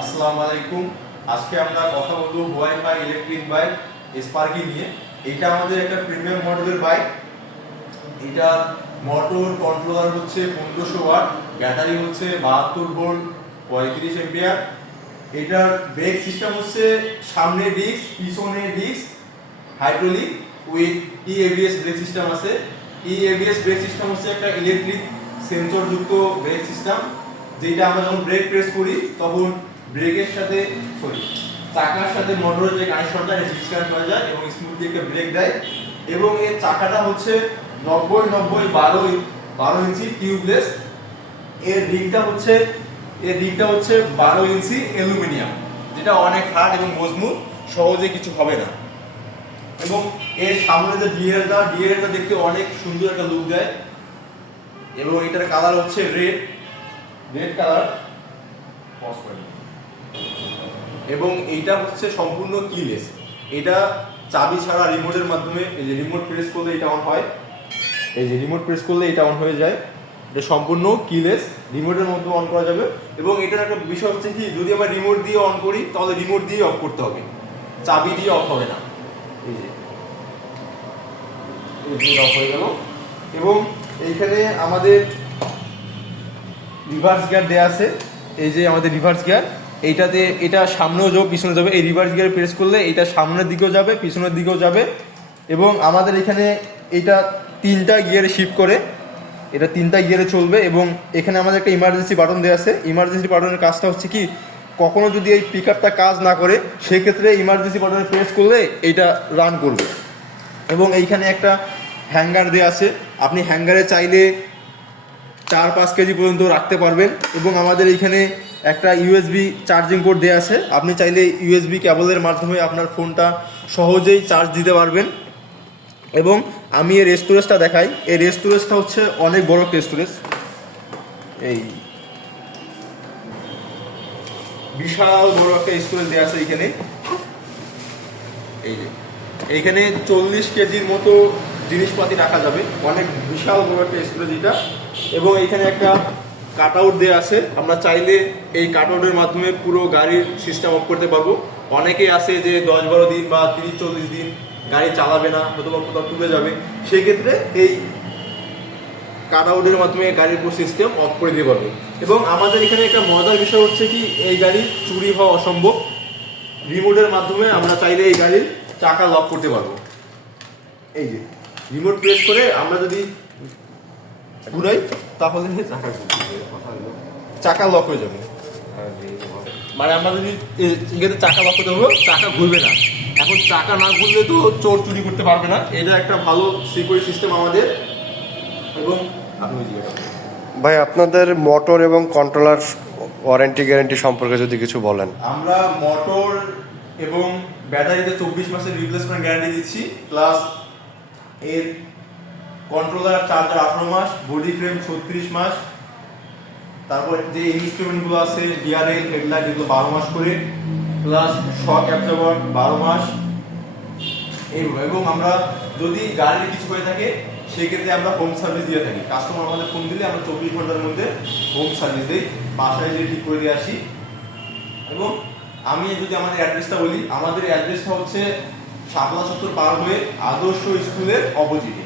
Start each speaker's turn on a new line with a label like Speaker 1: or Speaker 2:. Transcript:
Speaker 1: আসসালামু আলাইকুম। আজকে আমরা কথা বলব ওয়াইফাই ইলেকট্রিক বাইক স্পার্কি নিয়ে। এটা আমাদের একটা প্রিমিয়াম মডেলের বাইক এটা মোটর কন্ট্রোলার হচ্ছে পনেরোশো ওয়াট ব্যাটারি হচ্ছে বাহাত্তর ভোল্ট পঁয়ত্রিশ এম্পিয়ার এটার ব্রেক সিস্টেম হচ্ছে সামনে ডিস্ক পিছনে disc hydraulic with E brake system আছে। ই ব্রেক সিস্টেম হচ্ছে একটা ইলেকট্রিক সেন্সর যুক্ত ব্রেক সিস্টেম যেটা আমরা যখন ব্রেক প্রেস করি, তখন ব্রেকের সাথে সরি চাকার সাথে মোটরের যে কানেকশনটা, এটা ডিসকানেক্ট হয়ে যায় এবং স্মুথলি একটা ব্রেক দেয়। এবং এর চাকাটা হচ্ছে নব্বই নব্বই, বারো বারো ইঞ্চি টিউবলেস এর রিগটা হচ্ছে, এর রিগটা হচ্ছে বারো ইঞ্চি অ্যালুমিনিয়াম যেটা অনেক হার্ড এবং মজবুত, সহজে কিছু হবে না। এবং এর সামনে যে ডিএলটা ডিএলটা দেখতে অনেক সুন্দর একটা লুক দেয়। এবং এটার কালার হচ্ছে রেড রেড কালার এবং এইটা হচ্ছে সম্পূর্ণ কিলেস এটা চাবি ছাড়া রিমোটের মাধ্যমে, এই যে রিমোট প্রেস করলে এটা অন হয়। এই যে রিমোট প্রেস করলে এটা অন হয়ে যায়। এটা সম্পূর্ণ কিলেস রিমোটের মধ্যে অন করা যাবে। এবং এটার একটা বিষয় হচ্ছে কি, যদি আমরা রিমোট দিয়ে অন করি, তাহলে রিমোট দিয়ে অফ করতে হবে। চাবি দিয়ে অফ হবে না। এই যে। অফ হয়ে গেল। এবং এইখানে আমাদের রিভার্স গিয়ার দেয়া আছে। এই যে আমাদের রিভার্স গিয়ার এইটাতে, এটা সামনেও যাবে পিছনে যাবে। এই রিভার্স গিয়ার প্রেস করলে এটা সামনের দিকেও যাবে, পিছনের দিকেও যাবে। এবং আমাদের এখানে এটা তিনটা গিয়ারে শিফট করে। এটা তিনটা গিয়ারে চলবে এবং এখানে আমাদের একটা ইমার্জেন্সি বাটন দেওয়া আছে। ইমার্জেন্সি বাটনের কাজটা হচ্ছে কি, কখনো যদি এই পিকআপটা কাজ না করে, সেক্ষেত্রে ইমার্জেন্সি বাটনে প্রেস করলে এইটা রান করবে। এবং এইখানে একটা হ্যাঙ্গার দেওয়া আছে। আপনি হ্যাঙ্গারে চাইলে চার পাঁচ কেজি পর্যন্ত রাখতে পারবেন এবং আমাদের এইখানে একটা ইউএসবি চার্জিং পোর্ট দেওয়া আছে। আপনি চাইলে ইউএসবি কেবলের মাধ্যমে আপনার ফোনটা সহজেই চার্জ দিতে পারবেন। এবং আমি এর স্টোরেজটা দেখাই। এই স্টোরেজটা হচ্ছে অনেক বড় একটা এই বিশাল বড় একটা স্টোরেজ দেওয়া আছে এইখানে। এই যে, এইখানে চল্লিশ কেজির মতো জিনিসপাতি রাখা যাবে। অনেক বিশাল বড় একটা স্টোরেজ এটা। এবং এখানে একটা কাট আউট দেওয়া আছে। আমরা চাইলে এই কাট আউটের মাধ্যমে পুরো গাড়ির সিস্টেম অফ করতে পারব। অনেকেই আছে যে দশ বারো দিন বা তিরিশ চল্লিশ দিন গাড়ি চালাবে না, হয়তো বা কোথাও তুলে যাবে। সেই ক্ষেত্রে এই কাট আউটের মাধ্যমে গাড়ির পুরো সিস্টেম অফ করে দিতে পারবে। এবং আমাদের এখানে একটা মজার বিষয় হচ্ছে কি, এই গাড়ি চুরি হওয়া অসম্ভব। রিমোটের মাধ্যমে আমরা চাইলে এই গাড়ির চাকা লক করতে পারব। এই যে। রিমোট প্রেস করে আমরা যদি ঘুরাই তাহলে চাকা চাকা লক হয়ে যাবে। মানে আমরা যদি এখানে চাকা লক করতে হবে চাকা ঘুরবে না। এখন চাকা না ঘুরলে তো চোর চুরি করতে পারবে না। এটা একটা ভালো সিকিউরিটি সিস্টেম আমাদের। এবং আপনি
Speaker 2: ভাই আপনাদের মোটর এবং কন্ট্রোলার ওয়ারেন্টি গ্যারেন্টি সম্পর্কে যদি কিছু বলেন।
Speaker 1: আমরা মোটর এবং ব্যাটারিতে চব্বিশ মাসের রিপ্লেসমেন্ট গ্যারান্টি দিচ্ছি প্লাস এর কন্ট্রোলার চার্জার আঠারো মাস বডি ফ্রেম ছত্রিশ মাস। তারপর যে ইনস্ট্রুমেন্টগুলো আছে ডিআরএল হেডলাইট এগুলো বারো মাস করে। প্লাস শক অ্যাবজর্ভার বারো মাস। এইগুলো। এবং আমরা যদি গাড়ির কিছু হয়ে থাকে, সেক্ষেত্রে আমরা হোম সার্ভিস দিয়ে থাকি। কাস্টমার আমাদের ফোন দিলে আমরা চব্বিশ ঘণ্টার মধ্যে হোম সার্ভিস দিই। বাসায় যেয়ে ঠিক করে দিয়ে আসি। এবং আমি যদি আমাদের অ্যাড্রেসটা বলি, আমাদের অ্যাড্রেসটা হচ্ছে শাপলা সত্তর পার হয়ে আদর্শ স্কুলের অপোজিটে